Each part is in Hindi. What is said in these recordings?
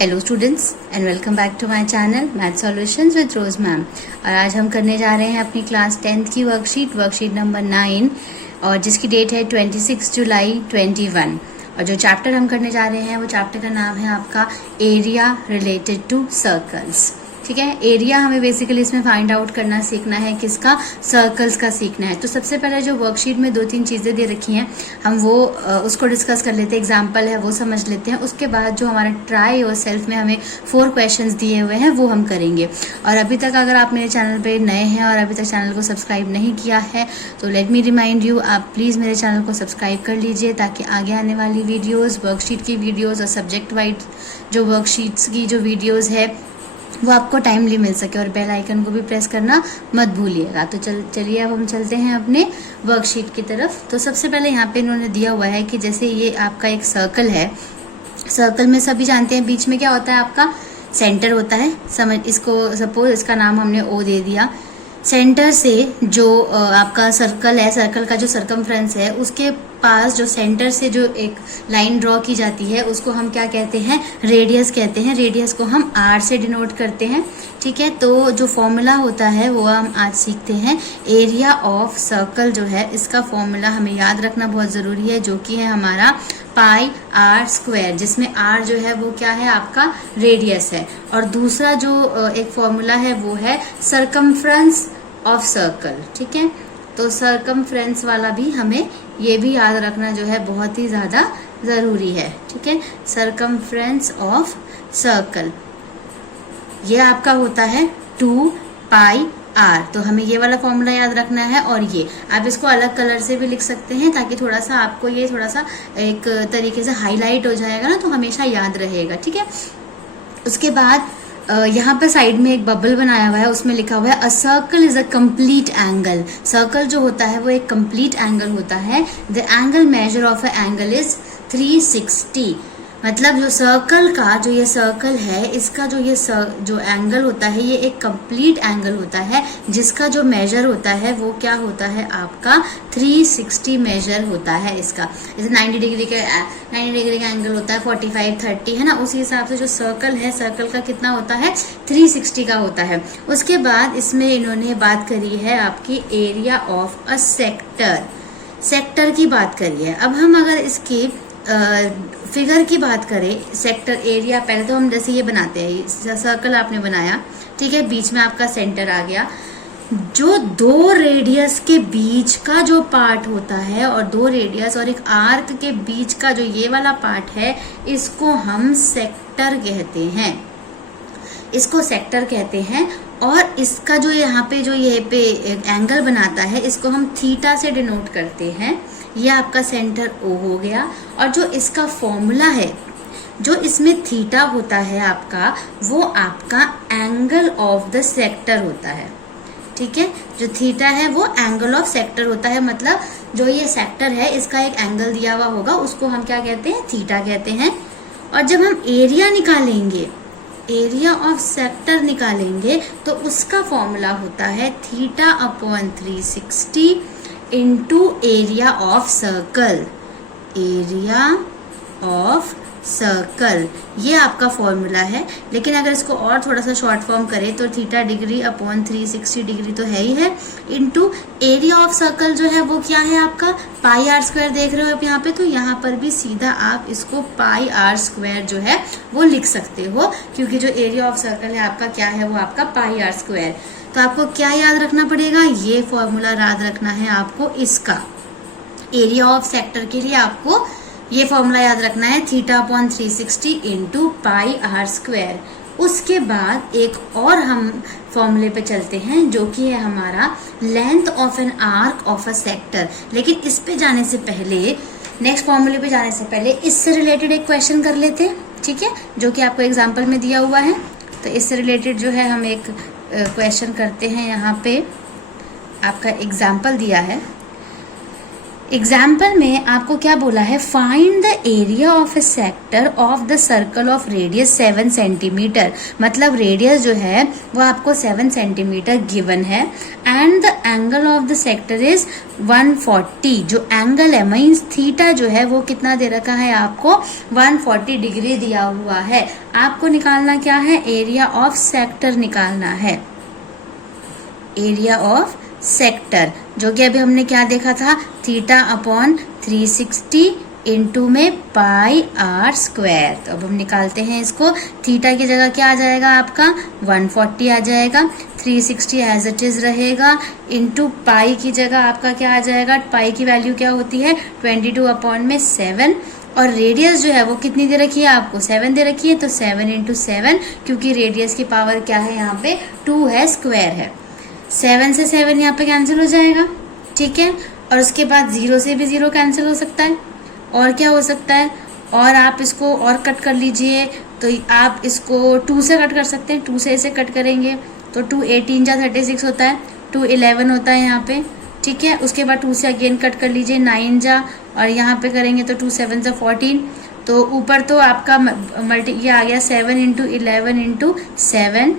Hello students and welcome back to my channel math solutions with Rose ma'am. और आज हम करने जा रहे हैं अपनी क्लास 10th की वर्कशीट नंबर 9 और जिसकी डेट है 26 जुलाई 21। और जो चैप्टर हम करने जा रहे हैं वो चैप्टर का नाम है आपका एरिया रिलेटेड टू सर्कल्स। ठीक है, एरिया हमें बेसिकली इसमें फाइंड आउट करना सीखना है, किसका, सर्कल्स का सीखना है। तो सबसे पहले जो वर्कशीट में 2-3 चीजें दे रखी हैं हम वो उसको डिस्कस कर लेते हैं, एग्जाम्पल है वो समझ लेते हैं। उसके बाद जो हमारा ट्राई और सेल्फ में हमें 4 क्वेश्चंस दिए हुए हैं वो हम करेंगे। और अभी तक अगर आप मेरे चैनल पे नए हैं और अभी तक चैनल को सब्सक्राइब नहीं किया है तो लेट मी रिमाइंड यू, आप प्लीज़ मेरे चैनल को सब्सक्राइब कर लीजिए ताकि आगे आने वाली वीडियोज़, वर्कशीट की वीडियोज़ और सब्जेक्ट वाइज जो वर्कशीट्स की जो वीडियोज़ है वो आपको टाइमली मिल सके। और बेल आइकन को भी प्रेस करना मत भूलिएगा। तो चलिए अब हम चलते हैं अपने वर्कशीट की तरफ। तो सबसे पहले यहाँ पे इन्होंने दिया हुआ है कि जैसे ये आपका एक सर्कल है, सर्कल में सभी जानते हैं बीच में क्या होता है, आपका सेंटर होता है। समझ इसको, सपोज इसका नाम हमने ओ दे दिया। सेंटर से जो आपका सर्कल है, सर्कल का जो सर्कमफ्रेंस है उसके पास जो सेंटर से जो एक लाइन ड्रॉ की जाती है उसको हम क्या कहते हैं, रेडियस कहते हैं। रेडियस को हम आर से डिनोट करते हैं। ठीक है, तो जो फॉर्मूला होता है वो हम आज सीखते हैं। एरिया ऑफ सर्कल जो है इसका फॉर्मूला हमें याद रखना बहुत ज़रूरी है, जो कि है हमारा पाई आर स्क्वायर, जिसमें आर जो है वो क्या है, आपका रेडियस है। और दूसरा जो एक फॉर्मूला है वो है सरकमफ्रेंस ऑफ सर्कल। ठीक है, तो सरकमफ्रेंस वाला भी हमें ये भी याद रखना जो है बहुत ही ज़्यादा ज़रूरी है। ठीक है, सरकमफ्रेंस ऑफ सर्कल ये आपका होता है 2 पाई आर। तो हमें ये वाला फॉर्मूला याद रखना है। और ये आप इसको अलग कलर से भी लिख सकते हैं ताकि थोड़ा सा आपको ये थोड़ा सा एक तरीके से हाईलाइट हो जाएगा ना, तो हमेशा याद रहेगा। ठीक है, उसके बाद यहाँ पर साइड में एक बबल बनाया हुआ है, उसमें लिखा हुआ है a circle is a complete angle. Circle जो होता है वो एक कंप्लीट एंगल होता है। The angle measure of a angle is 360। मतलब जो सर्कल का जो ये सर्कल है इसका जो ये जो एंगल होता है ये एक कंप्लीट एंगल होता है, जिसका जो मेजर होता है वो क्या होता है, आपका 360 मेजर होता है इसका। जैसे 90 डिग्री का एंगल होता है, 45, 30 है ना, उसी हिसाब से जो सर्कल है, सर्कल का कितना होता है, 360 का होता है। उसके बाद इसमें इन्होंने बात करी है आपकी area of a sector, sector की बात करी है। अब हम अगर इसकी फिगर की बात करें, सेक्टर एरिया, पहले तो हम जैसे ये बनाते हैं, सर्कल आपने बनाया, ठीक है, बीच में आपका सेंटर आ गया। जो 2 रेडियस के बीच का जो पार्ट होता है और 2 रेडियस और एक आर्क के बीच का जो ये वाला पार्ट है इसको हम सेक्टर कहते हैं, इसको सेक्टर कहते हैं। और इसका जो यहाँ पे जो ये पे एंगल बनाता है इसको हम थीटा से डिनोट करते हैं। ये आपका सेंटर ओ हो गया। और जो इसका फॉर्मूला है, जो इसमें थीटा होता है आपका, वो आपका एंगल ऑफ द सेक्टर होता है। ठीक है, जो थीटा है वो एंगल ऑफ सेक्टर होता है। मतलब जो ये सेक्टर है इसका एक एंगल दिया हुआ होगा, उसको हम क्या कहते हैं, थीटा कहते हैं। और जब हम एरिया निकालेंगे, एरिया ऑफ सेक्टर निकालेंगे, तो उसका फॉर्मूला होता है theta upon 360 into area of circle, area of circle, ये आपका फॉर्मूला है। लेकिन अगर इसको और थोड़ा सा शॉर्ट फॉर्म करें तो थीटा डिग्री अपॉन 360 डिग्री तो है ही है, इंटू एरिया ऑफ सर्कल जो है वो क्या है आपका पाई आर स्क्वायर। देख रहे हो आप यहाँ पे, तो यहाँ पर भी सीधा आप इसको पाई आर स्क्वायर जो है वो लिख सकते हो, क्योंकि जो एरिया ऑफ सर्कल है आपका क्या है, वो आपका पाई आर स्क्वायर। तो आपको क्या याद रखना पड़ेगा, ये फॉर्मूला याद रखना है आपको इसका। एरिया ऑफ सेक्टर के लिए आपको ये फॉर्मूला याद रखना है, theta upon 360 into pi r square. उसके बाद एक और हम फॉर्मूले पे चलते हैं जो कि है हमारा length of an arc of a sector. लेकिन इस पे जाने से पहले, नेक्स्ट फॉर्मूले पे जाने से पहले इससे रिलेटेड एक क्वेश्चन कर लेते हैं। ठीक है, जो कि आपको एग्जाम्पल में दिया हुआ है। तो इससे रिलेटेड जो है हम एक क्वेश्चन करते हैं। यहाँ पे आपका एग्जाम्पल दिया है, एग्जाम्पल में आपको क्या बोला है, find the area of A sector of the circle of radius 7 centimetre. मतलब रेडियस जो है वो आपको 7 सेंटीमीटर गिवन है and the angle of the sector is 140। जो एंगल है मीन्स थीटा जो है वो कितना दे रखा है आपको, 140 डिग्री दिया हुआ है। आपको निकालना क्या है, एरिया ऑफ सेक्टर निकालना है, एरिया ऑफ सेक्टर, जो कि अभी हमने क्या देखा था, थीटा अपॉन 360 इंटू में पाई आर स्क्वायर। तो अब हम निकालते हैं इसको, थीटा की जगह क्या आ जाएगा आपका 140 आ जाएगा, 360 एज इट इज रहेगा, इंटू पाई की जगह आपका क्या आ जाएगा, पाई की वैल्यू क्या होती है 22 अपॉन में 7, और रेडियस जो है वो कितनी दे रखी है आपको, 7 दे रखी है, तो 7 इंटू 7, क्योंकि रेडियस की पावर क्या है यहाँ पे 2 है, स्क्वायर है, 7 से 7 यहाँ पे कैंसिल हो जाएगा, ठीक है। और उसके बाद 0 से भी 0 कैंसिल हो सकता है, और क्या हो सकता है, और आप इसको और कट कर लीजिए, तो आप इसको 2 से कट कर सकते हैं, 2 से इसे कट करेंगे तो 2 18 जा 36 होता है, 2 11 होता है यहाँ पे, ठीक है। उसके बाद 2 से अगेन कट कर लीजिए 9 जा, और यहाँ पे करेंगे तो 2 7 जा 14, तो ऊपर तो आपका ये आ गया 7 इंटू 11 इंटू 7,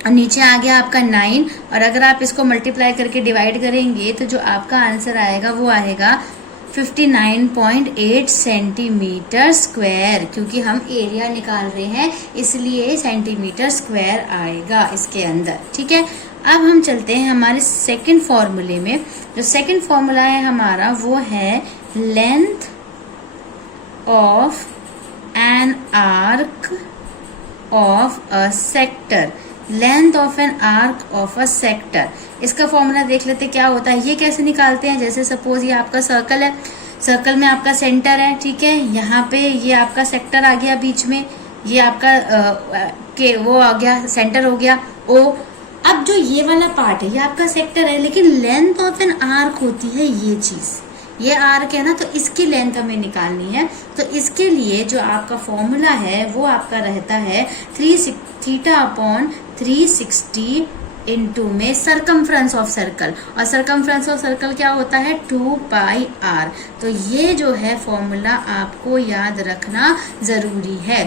और नीचे आ गया आपका 9, और अगर आप इसको मल्टीप्लाई करके डिवाइड करेंगे तो जो आपका आंसर आएगा वो आएगा 59.8 सेंटीमीटर स्क्वायर, क्योंकि हम एरिया निकाल रहे हैं इसलिए सेंटीमीटर स्क्वायर आएगा इसके अंदर, ठीक है। अब हम चलते हैं हमारे सेकंड फॉर्मूले में। जो सेकंड फॉर्मूला है हमारा वो है length of an arc of a sector, length of an arc of a sector. इसका फॉर्मूला देख लेते क्या होता है, ये कैसे निकालते हैं। जैसे सपोज ये आपका सर्कल है, सर्कल में आपका सेंटर है, ठीक है, यहाँ पे ये आपका सेक्टर आ गया बीच में, ये आपका के वो आ गया, सेंटर हो गया ओ। अब जो ये वाला पार्ट है ये आपका सेक्टर है, लेकिन लेंथ ऑफ एन आर्क होती है ये चीज, ये आर्क है ना, तो इसकी लेंथ हमें निकालनी है। तो इसके लिए जो आपका फॉर्मूला है वो आपका रहता है थीटा अपॉन 360 इंटू में सरकमफ्रेंस ऑफ सर्कल, और सरकमफ्रेंस ऑफ सर्कल क्या होता है 2 पाई आर। तो ये जो है फॉर्मूला आपको याद रखना जरूरी है,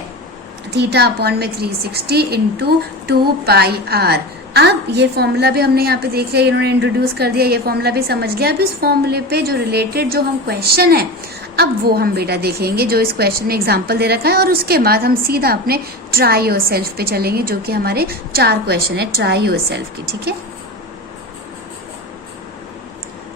थीटा अपॉन में 360 इंटू 2 पाई आर। अब ये फॉर्मूला भी हमने यहाँ पे देख लिया, इन्होंने इंट्रोड्यूस कर दिया, ये फॉर्मूला भी समझ गया। अब इस फॉर्मूले पे जो रिलेटेड जो हम क्वेश्चन है अब वो हम बेटा देखेंगे, जो इस क्वेश्चन में एग्जांपल दे रखा है, और उसके बाद हम सीधा अपने ट्राई योरसेल्फ पे चलेंगे, जो कि हमारे 4 क्वेश्चन है ट्राई योरसेल्फ की, ठीक है।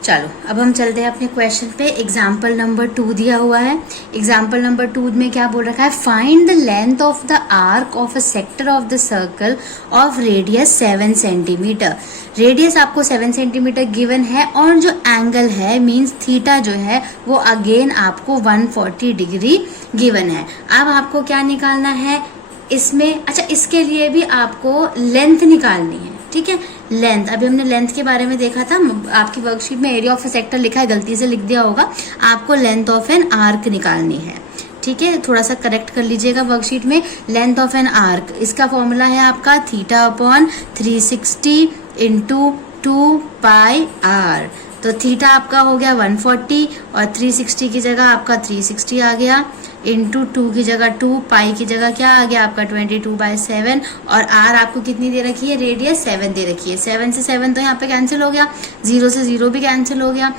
चलो अब हम चलते हैं अपने क्वेश्चन पे। एग्जाम्पल नंबर 2 दिया हुआ है। एग्जाम्पल नंबर 2 में क्या बोल रखा है, find the length of the arc of a sector of the circle of radius 7 centimetre. Radius आपको 7 सेंटीमीटर गिवन है, और जो एंगल है मींस थीटा जो है वो अगेन आपको 140 डिग्री गिवन है। अब आपको क्या निकालना है इसमें, अच्छा इसके लिए भी आपको लेंथ निकालनी है, ठीक है। लेंथ, अभी हमने लेंथ के बारे में देखा था, आपकी वर्कशीट में एरिया ऑफ ए सेक्टर लिखा है, गलती से लिख दिया होगा, आपको लेंथ ऑफ एन आर्क निकालनी है, ठीक है। थोड़ा सा करेक्ट कर लीजिएगा वर्कशीट में। लेंथ ऑफ एन आर्क, इसका फॉर्मूला है आपका theta upon 360 into 2 pi r. तो थीटा आपका हो गया 140, और 360 की जगह आपका 360 आ गया, इंटू 2 की जगह 2, पाई की जगह क्या आ गया आपका 22/7, और आर आपको कितनी दे रखी है, रेडियस 7 दे रखी है। 7 से 7 तो यहाँ पे कैंसिल हो गया, 0 से 0 भी कैंसिल हो गया,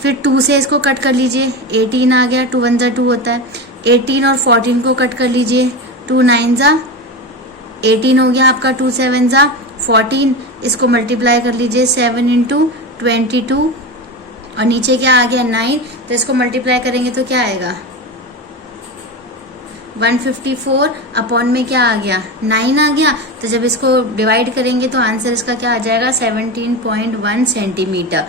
फिर 2 से इसको कट कर लीजिए, 18 आ गया, 2 1 जा 2 होता है, 18 और 14 को कट कर लीजिए, 2 9 जा 18 हो गया आपका, 2 7 जा 14, इसको मल्टीप्लाई कर लीजिए 7 इंटू 22, और नीचे क्या आ गया 9, तो इसको मल्टीप्लाई करेंगे तो क्या आएगा 154 अपॉन में क्या आ गया 9 आ गया। तो जब इसको डिवाइड करेंगे तो आंसर इसका क्या आ जाएगा 17.1 सेंटीमीटर।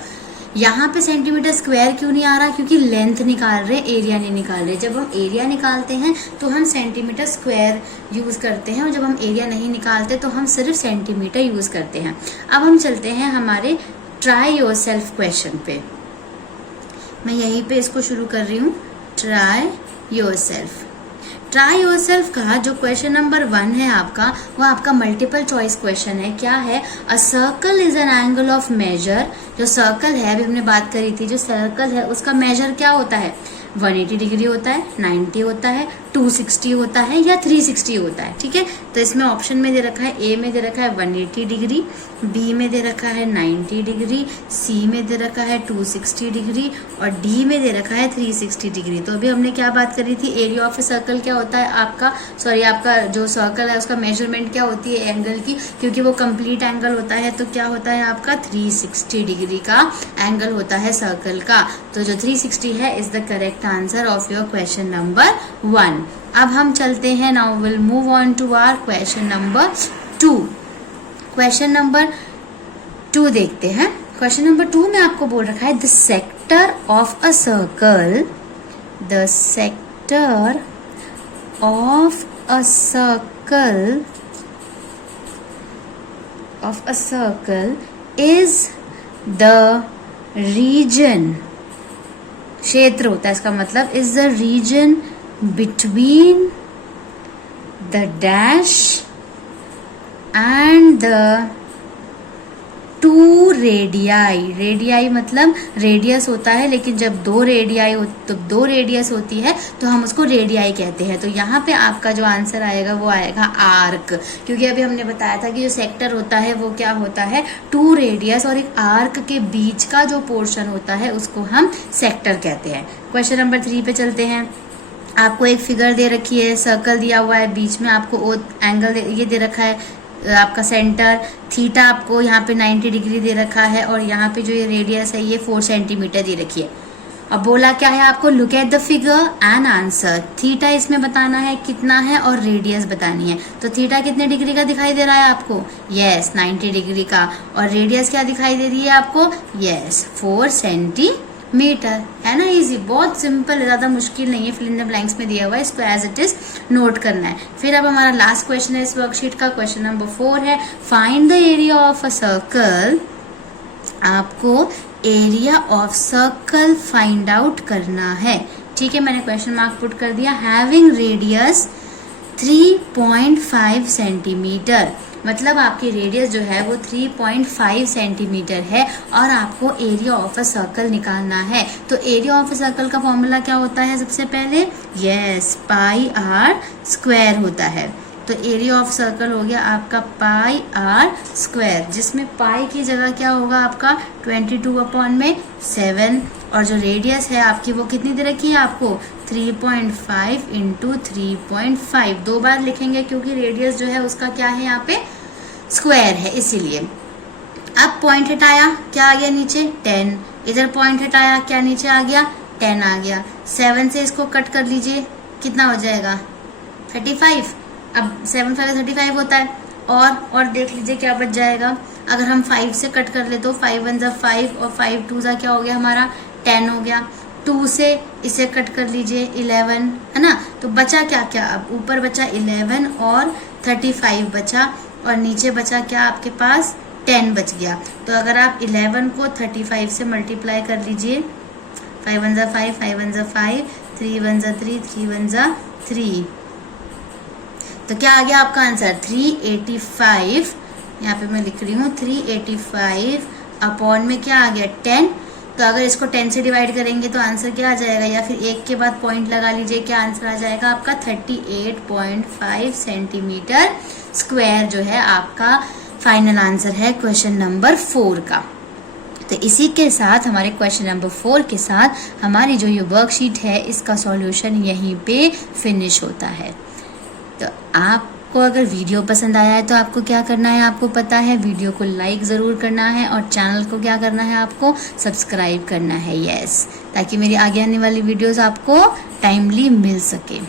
यहाँ पे सेंटीमीटर स्क्वायर क्यों नहीं आ रहा, क्योंकि लेंथ निकाल रहे, एरिया नहीं निकाल रहे। जब हम एरिया निकालते हैं तो हम सेंटीमीटर स्क्वायर यूज करते हैं, और जब हम एरिया नहीं निकालते तो हम सिर्फ सेंटीमीटर यूज करते हैं। अब हम चलते हैं हमारे ट्राई योरसेल्फ क्वेश्चन पे। मैं यहीं पे इसको शुरू कर रही हूँ, ट्राई योरसेल्फ। ट्राई योरसेल्फ का जो क्वेश्चन नंबर 1 है आपका, वो आपका मल्टीपल चॉइस क्वेश्चन है। क्या है? A circle is an angle of measure. जो सर्कल है, अभी हमने बात करी थी, जो सर्कल है उसका मेजर क्या होता है? 180 डिग्री होता है, 90 होता है, 260 होता है या 360 होता है। ठीक है, तो इसमें ऑप्शन में दे रखा है, ए में दे रखा है 180 डिग्री, बी में दे रखा है 90 डिग्री, सी में दे रखा है 260 डिग्री और डी में दे रखा है 360 डिग्री। तो अभी हमने क्या बात करी थी? एरिया ऑफ ए सर्कल क्या होता है आपका, आपका जो सर्कल है उसका मेजरमेंट क्या होती है एंगल की, क्योंकि वो कंप्लीट एंगल होता है। तो क्या होता है आपका? 360 डिग्री का एंगल होता है सर्कल का। तो जो 360 है is the correct answer of your question number 1। अब हम चलते हैं, now will move on to our question number 2। Question number 2 देखते हैं। क्वेश्चन नंबर 2 में आपको बोल रखा है the sector of a circle, the sector of a circle is the region, क्षेत्र होता है इसका मतलब, is the region between the dash and the two radii. Radii मतलब रेडियस होता है, लेकिन जब दो रेडियस होती है तो हम उसको रेडियाई कहते हैं। तो यहाँ पे आपका जो आंसर आएगा वो आएगा आर्क, क्योंकि अभी हमने बताया था कि जो सेक्टर होता है वो क्या होता है? 2 रेडियस और एक आर्क के बीच का जो पोर्शन होता है उसको हम सेक्टर कहते हैं। क्वेश्चन नंबर 3 पे चलते हैं। आपको एक फिगर दे रखी है, सर्कल दिया हुआ है, बीच में आपको एंगल ये दे रखा है आपका सेंटर थीटा, आपको यहाँ पे 90 डिग्री दे रखा है और यहाँ पे जो ये रेडियस है ये 4 सेंटीमीटर दे रखी है। अब बोला क्या है आपको? Look at the figure and answer. Theta इसमें बताना है कितना है और रेडियस बतानी है। तो थीटा कितने डिग्री का दिखाई दे रहा है आपको? यस, 90 डिग्री का। और रेडियस क्या दिखाई दे रही है आपको? Yes, 4 centimetre. है ना, इजी, बहुत सिंपल है, ज्यादा मुश्किल नहीं है। फिल इन द ब्लैंक्स में दिया हुआ है, इसको एज इट इज नोट करना है। फिर अब हमारा लास्ट क्वेश्चन है इस वर्कशीट का, क्वेश्चन नंबर 4 है find the area of a circle. आपको area of circle find out करना है। ठीक है, मैंने क्वेश्चन मार्क पुट कर दिया। हैविंग रेडियस 3.5 सेंटीमीटर, मतलब आपकी रेडियस जो है वो 3.5 सेंटीमीटर है और आपको एरिया ऑफ अ सर्कल निकालना है। तो एरिया ऑफ अ सर्कल का फॉर्मूला क्या होता है? सबसे पहले यस, पाई आर स्क्वायर होता है। तो एरिया ऑफ सर्कल हो गया आपका पाई आर स्क्वायर, जिसमें पाई की जगह क्या होगा आपका 22/7 और जो रेडियस है आपकी वो कितनी दे रखी है आपको? 3.5 इंटू 3.5। 2 बार लिखेंगे क्योंकि रेडियस जो है उसका क्या है यहाँ पे? स्क्वायर है, इसीलिए। अब पॉइंट हटाया, क्या आ गया नीचे? 10। इधर पॉइंट हटाया, क्या नीचे आ गया? 10 आ गया। 7 से इसको कट कर लीजिए, कितना हो जाएगा? 35। अब 7 5 35 होता है। और देख लीजिए क्या बच जाएगा। अगर हम 5 से कट कर ले तो 5 1 = 5 और 5 2 = क्या हो गया हमारा? 10 हो गया। 2 से इसे कट कर लीजिए 11, है ना। तो बचा क्या क्या? अब ऊपर बचा 11 और 35 बचा और नीचे बचा क्या आपके पास? 10 बच गया। तो अगर आप 11 को 35 से मल्टीप्लाई कर लीजिए, 5 1 = 5 5 1 = 5 3 1 = 3 3 1 = 3। तो क्या आ गया आपका आंसर? 385। यहाँ पे मैं लिख रही हूँ 385 अपॉन में क्या आ गया? 10। तो अगर इसको 10 से डिवाइड करेंगे तो आंसर क्या आ जाएगा? या फिर एक के बाद पॉइंट लगा लीजिए, क्या आंसर आ जाएगा आपका? 38.5 सेंटीमीटर स्क्वायर जो है आपका फाइनल आंसर है क्वेश्चन नंबर 4 का। तो इसी के साथ हमारे क्वेश्चन नंबर 4 के साथ हमारी जो ये वर्कशीट है इसका सॉल्यूशन यहीं पे फिनिश होता है। तो आपको अगर वीडियो पसंद आया है तो आपको क्या करना है? आपको पता है, वीडियो को लाइक ज़रूर करना है और चैनल को क्या करना है? आपको सब्सक्राइब करना है, यस, ताकि मेरी आगे आने वाली वीडियोस आपको टाइमली मिल सके।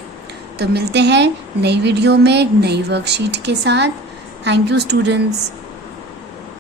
तो मिलते हैं नई वीडियो में नई वर्कशीट के साथ। Thank you students.